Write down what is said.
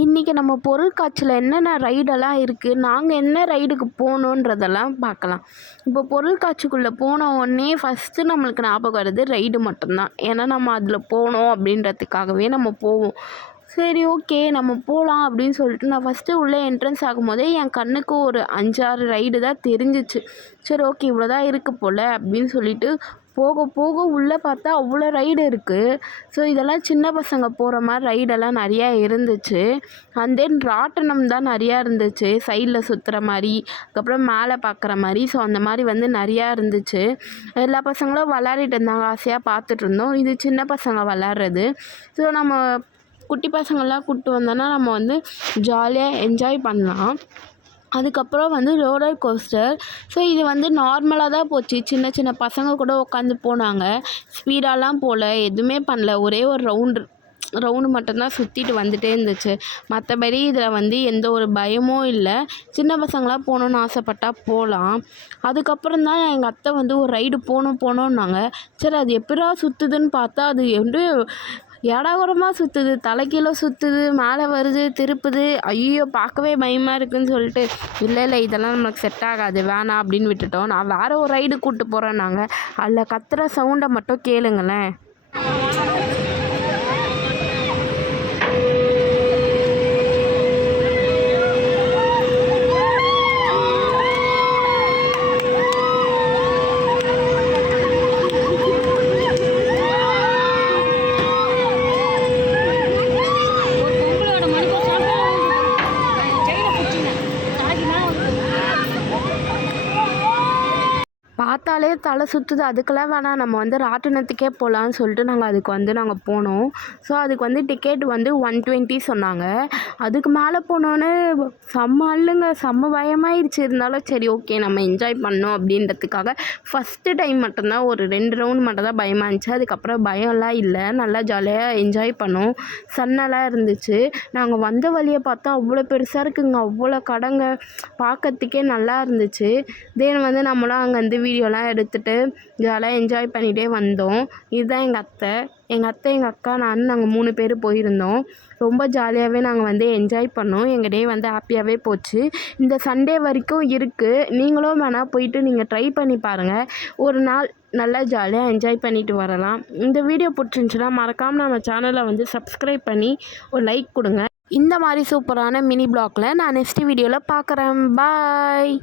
இன்றைக்கி நம்ம பொருட்காட்சியில் என்னென்ன ரைடெல்லாம் இருக்குது, நாங்கள் என்ன ரைடுக்கு போகணுன்றதெல்லாம் பார்க்கலாம். இப்போ பொருட்காட்சிக்குள்ளே போன உடனே ஃபஸ்ட்டு நம்மளுக்கு ஞாபகம் வருது ரைடு மட்டும்தான். ஏன்னா நம்ம அதில் போகணும் அப்படின்றதுக்காகவே நம்ம போவோம். சரி, ஓகே, நம்ம போகலாம் அப்படின்னு சொல்லிட்டு நான் ஃபஸ்ட்டு உள்ளே என்ட்ரன்ஸ் ஆகும்போதே என் கண்ணுக்கு ஒரு 5, 6 ரைடு தான் தெரிஞ்சிச்சு. சரி, ஓகே, இவ்வளோ தான் இருக்குது போல் அப்படின்னு சொல்லிட்டு போக போக உள்ளே பார்த்தா அவ்வளோ ரைடு இருக்குது. ஸோ இதெல்லாம் சின்ன பசங்க போகிற மாதிரி ரைடெல்லாம் நிறையா இருந்துச்சு. அண்ட் தென் ராட்டினம் தான் நிறையா இருந்துச்சு, சைடில் சுற்றுற மாதிரி, அதுக்கப்புறம் மேலே பார்க்குற மாதிரி. ஸோ அந்த மாதிரி வந்து நிறையா இருந்துச்சு. எல்லா பசங்களும் விளாடிட்டு இருந்தாங்க, ஆசையாக பார்த்துட்டு இருந்தோம். இது சின்ன பசங்க விளாட்றது. ஸோ நம்ம குட்டி பசங்கள்லாம் கூப்பிட்டு வந்தோன்னா நம்ம வந்து ஜாலியாக என்ஜாய் பண்ணலாம். அதுக்கப்புறம் வந்து ரோலர் கோஸ்டர். ஸோ இது வந்து நார்மலாக தான் போச்சு. சின்ன சின்ன பசங்க கூட உட்காந்து போனாங்க. ஸ்பீடாலாம் போகல, எதுவுமே பண்ணல. ஒரே ஒரு ரவுண்டு மட்டும்தான் சுற்றிட்டு வந்துகிட்டே இருந்துச்சு. மற்றபடி இதில் வந்து எந்த ஒரு பயமும் இல்லை. சின்ன பசங்களாம் போகணுன்னு ஆசைப்பட்டால் போகலாம். அதுக்கப்புறம் தான் எங்கள் அத்தை வந்து ஒரு ரைடு போகணுன்னாங்க. சரி, அது எப்படிடா சுற்றுதுன்னு பார்த்தா அது வந்து ஏடாகூடமாக சுற்றுது, தலைக்கீழே சுற்றுது, மேலே வருது, திருப்புது. ஐயோ, பார்க்கவே பயமாக இருக்குதுன்னு சொல்லிட்டு இல்லை இதெல்லாம் நம்மளுக்கு செட் ஆகாது, வேணாம் அப்படின்னு விட்டுட்டோம். நான் வேறு ஒரு ரைடு கூப்பிட்டு போகிறேன். நாங்கள் அதில் கத்துற சவுண்டை மட்டும் கேளுங்களேன். பார்த்தாலே தலை சுற்றுது, அதுக்கெல்லாம் வேணாம், நம்ம வந்து ராட்டினத்துக்கே போகலான்னு சொல்லிட்டு நாங்கள் போனோம். ஸோ அதுக்கு வந்து டிக்கெட் வந்து 120 சொன்னாங்க. அதுக்கு மேலே போனோன்னே செம்ம அல்லுங்க, செம்ம பயமாயிடுச்சு. இருந்தாலும் சரி, ஓகே, நம்ம என்ஜாய் பண்ணோம் அப்படின்றதுக்காக ஃபஸ்ட்டு டைம் மட்டும்தான் ஒரு 2 ரவுண்டு மட்டும் தான் பயமாக இருந்துச்சு. அதுக்கப்புறம் பயம்லாம் இல்லை, நல்லா ஜாலியாக என்ஜாய் பண்ணோம். சன்னெல்லாம் இருந்துச்சு. நாங்கள் வந்த வழியை பார்த்தா அவ்வளோ பெருசாக இருக்குங்க, அவ்வளோ கடைங்க, பார்க்கறதுக்கே நல்லா இருந்துச்சு. தென் வந்து நம்மளும் அங்கேருந்து வீடியோலாம் எடுத்துகிட்டு ஜாலியாக என்ஜாய் பண்ணிகிட்டே வந்தோம். இதுதான் எங்கள் அத்தை, எங்கள் அக்கா, நாங்கள் 3 பேர் போயிருந்தோம். ரொம்ப ஜாலியாகவே நாங்கள் வந்து என்ஜாய் பண்ணோம். எங்கள் டே வந்து ஹாப்பியாகவே போச்சு. இந்த சண்டே வரைக்கும் இருக்குது. நீங்களும் வேணால் போயிட்டு நீங்கள் ட்ரை பண்ணி பாருங்கள். ஒரு நாள் நல்லா ஜாலியாக என்ஜாய் பண்ணிட்டு வரலாம். இந்த வீடியோ பிடிச்சிருந்துச்சுன்னா மறக்காமல் நம்ம சேனலை வந்து சப்ஸ்கிரைப் பண்ணி ஒரு லைக் கொடுங்க. இந்த மாதிரி சூப்பரான மினி ப்ளாகில் நான் நெக்ஸ்ட் வீடியோவில் பார்க்குறேன். பாய்.